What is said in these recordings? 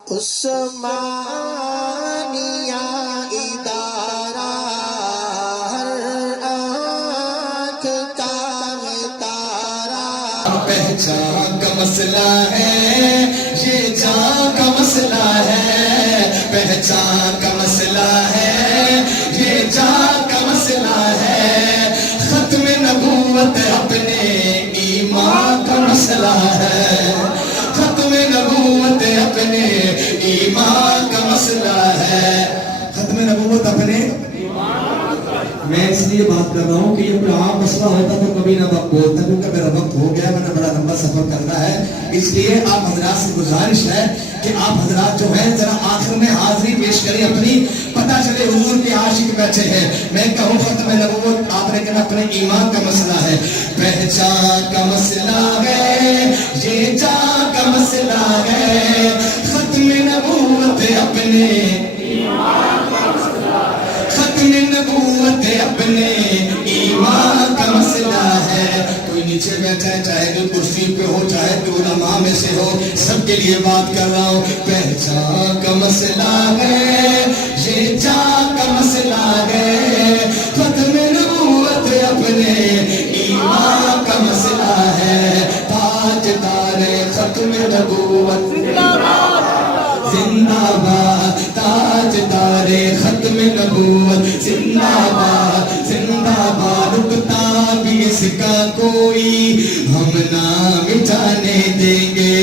عثمانیہ ادارہ ہر آنکھ کا تارا، پہچان کا مسئلہ ہے یہ جان کا مسئلہ ہے، پہچان کا مسئلہ ہے یہ جان کا مسئلہ ہے، ختم نبوت اپنے ایمان کا مسئلہ ہے، ختم نبوت اپنے ایمان کا مسئلہ ہے، ختم نبوت اپنے میں اس لیے بات کر رہا ہوں کہ یہ کوئی عام مسئلہ ہوتا تو کبھی نہ وقت بولتا، کیونکہ میرا وقت ہو گیا، میں نے بڑا لمبا سفر کرنا ہے، اس لیے آپ حضرات سے گزارش ہے کہ آپ حضرات جو ہیں ذرا آخر میں حاضری پیش کریں اپنی، پتہ چلے حضور کے عاشق بیٹھے ہیں۔ میں کہوں ختم نبوت آپ نے کہنا اپنے ایمان کا مسئلہ ہے، پہچان کا مسئلہ ہے یہ جان کا مسئلہ ہے، ختم نبوت اپنے ختم نبوت اپنے ایمان کا مسئلہ ہے۔ کوئی نیچے بیٹھا ہے، چاہے جو کرسی پہ ہو چاہے جو علماء میں سے ہو، سب کے لیے بات کر رہا ہوں، پہچان کا مسئلہ ہے یہ جان کا مسئلہ ہے، ختم نبوت اپنے ایمان کا مسئلہ ہے، تاجدار ختم نبوت زندہ باد، تاجدار ختم نبوت زندہ باد، زندہ باد، رکتا بھی اس کا کوئی ہم نہ مٹانے دیں گے،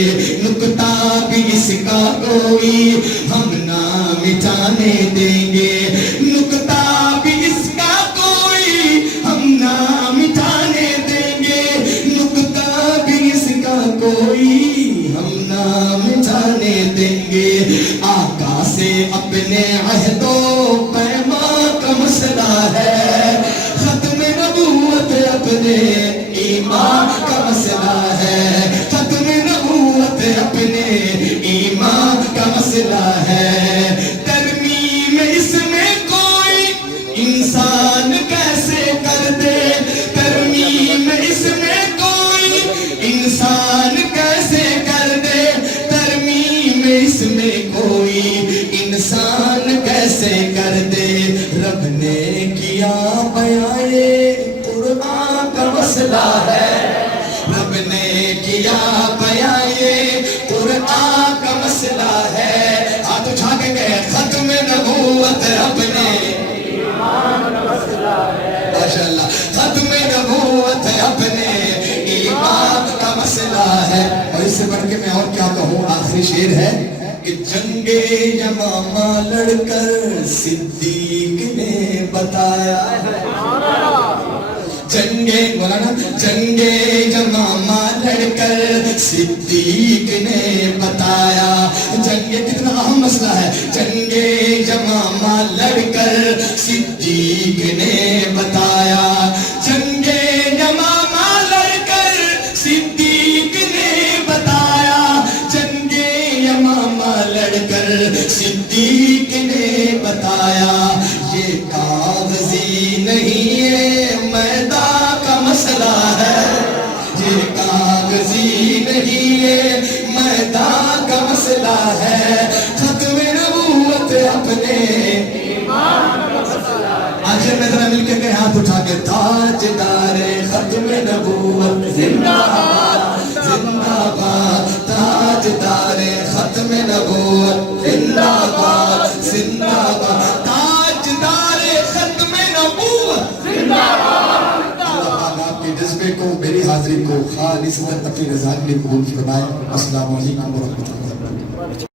رکتا بھی اس کا کوئی ہم نہ مٹانے دیں گے، رکتا بھی اس کا کوئی ہم نہ مٹانے دیں گے، رکتا بھی اس کا کوئی ہم نہ مٹانے دیں گے، آقا سے اپنے عہد و پیمان کا مسئلہ ہے، ختم نبوت اپنے ایمان کا مسئلہ ہے، ختم نبوت اپنے ایمان کا مسئلہ ہے، ترمیم اس میں کوئی انسان کیسے کر دے، ترمیم اس میں کوئی انسان کیسے کر دے، ترمیم اس میں کوئی انسان کیسے کر دے، رب نے کیا بیان قرآن کا مسئلہ ہے، رب نے کیا بیان قرآن کا مسئلہ ہے، ہاتھ اٹھا کے گئے ختم نبوت اپنے ماشاءاللہ، ختم نبوت اپنے ایمان کا مسئلہ ہے، اور اس سے بڑھ کے میں اور کیا کہوں، آخری شعر ہے کہ جنگ یمامہ لڑ کر صدیق نے بتایا، جنگ یمامہ لڑ کر صدیق نے بتایا، جنگ کتنا اہم مسئلہ ہے، جنگ یمامہ لڑ کر صدیق نے بتایا، جنگ یمامہ لڑ کر صدیق نے بتایا، جنگ یمامہ لڑ کر صدیق نے بتایا، یہ کاغذی نہیں ہے میدان کا مسئلہ ہے، یہ کاغذی نہیں ہے میدان کا مسئلہ ہے، ختم نبوت اپنے آخر میں ذرا مل کے گئے ہاتھ اٹھا کے، تاجدار ختم نبوت زندہ باد، زندہ باد، تاجدار ختم نبوت زندہ باد، زندہ باد، تاجدار ختم نبوت زندہ باد۔ اللہ آپ کے جذبے کو، میری حاضری کو خالص اپنی رضا کے لیے قبول فرمائے۔ السلام علیکم ورحمۃ اللہ۔